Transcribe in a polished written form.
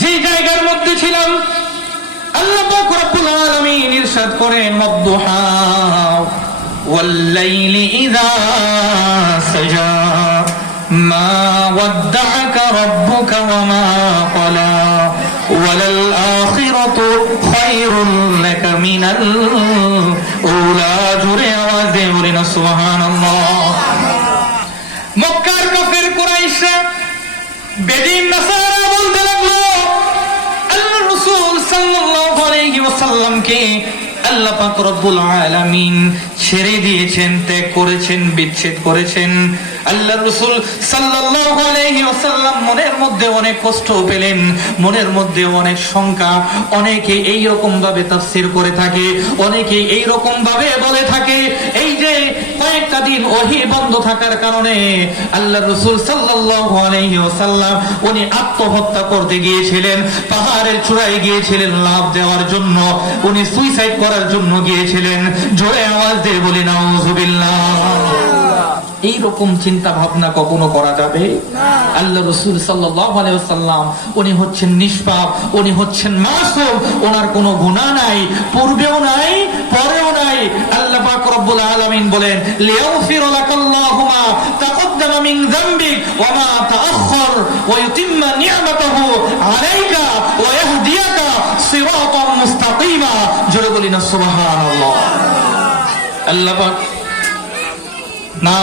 যে জায়গার মধ্যে ছিলাম, আল্লাহ পাক রব্বুল আলামিন ইরশাদ করেন ওয়াদ-দুহা ওয়াল-লাইলি ইযা সাজা মা ওয়াদ্দা'আকা রাব্বুকা ওয়া মা ক্বালা ওয়ালাল আখিরাতু খায়রুন লাকা মিনাল উলা। জোরে আওয়াজ দিয়ে বলেন সুবহানাল্লাহ। মক্কার কাফের কুরাইশরা বেদিন নাসারা বলতে লাগলো আল্লাহর রাসূল সাল্লাল্লাহু আলাইহি ওয়াসাল্লামকে আল্লাহ পাক রব্বুল আলামিন ছেড়ে দিয়েছেন, ত্যাগ করেছেন, বিচ্ছেদ করেছেন। আল্লাহর রাসূল সাল্লাল্লাহু আলাইহি ওয়াসাল্লাম মনের মধ্যে অনেক কষ্ট পেলেন, মনের মধ্যে অনেক শঙ্কা। অনেকে এই রকম ভাবে তাফসীর করে থাকে, অনেকে এই রকম ভাবে বলে থাকে এই যে কয়েকটা দিন ওহী বন্ধ থাকার কারণে আল্লাহর রাসূল সাল্লাল্লাহু আলাইহি ওয়াসাল্লাম উনি আত্মহত্যা করতে গিয়েছিলেন, পাহাড়ের চূড়ায় গিয়েছিলেন লাফ দেওয়ার জন্য, উনি সুইসাইড করার জন্য গিয়েছিলেন। জোরে আওয়াজ দিয়ে বলি নাউযুবিল্লাহ। এইরকম চিন্তা ভাবনা কখনো করা যাবে না। আল্লাহ রাসূল সাল্লাল্লাহু আলাইহি ওয়াসাল্লাম উনি হচ্ছেন নিষ্পাপ, উনি হচ্ছেন মাসুম, ওনার কোনো গুনাহ নাই, পূর্বেও নাই পরেও নাই। আল্লাহ পাক রব্বুল আলামিন বলেন লিয়াগফির লাকাল্লাহু মা তাকদ্দামা মিন যামবিক ওয়া মা তাআখার ওয়া ইউতিম্মা নি'মাতাহু আলাইকা ওয়া ইয়াহদিয়াকা সিরাতাম মুস্তাকিমা। জোরে বলি না সুবহানাল্লাহ। আল্লাহ পাক না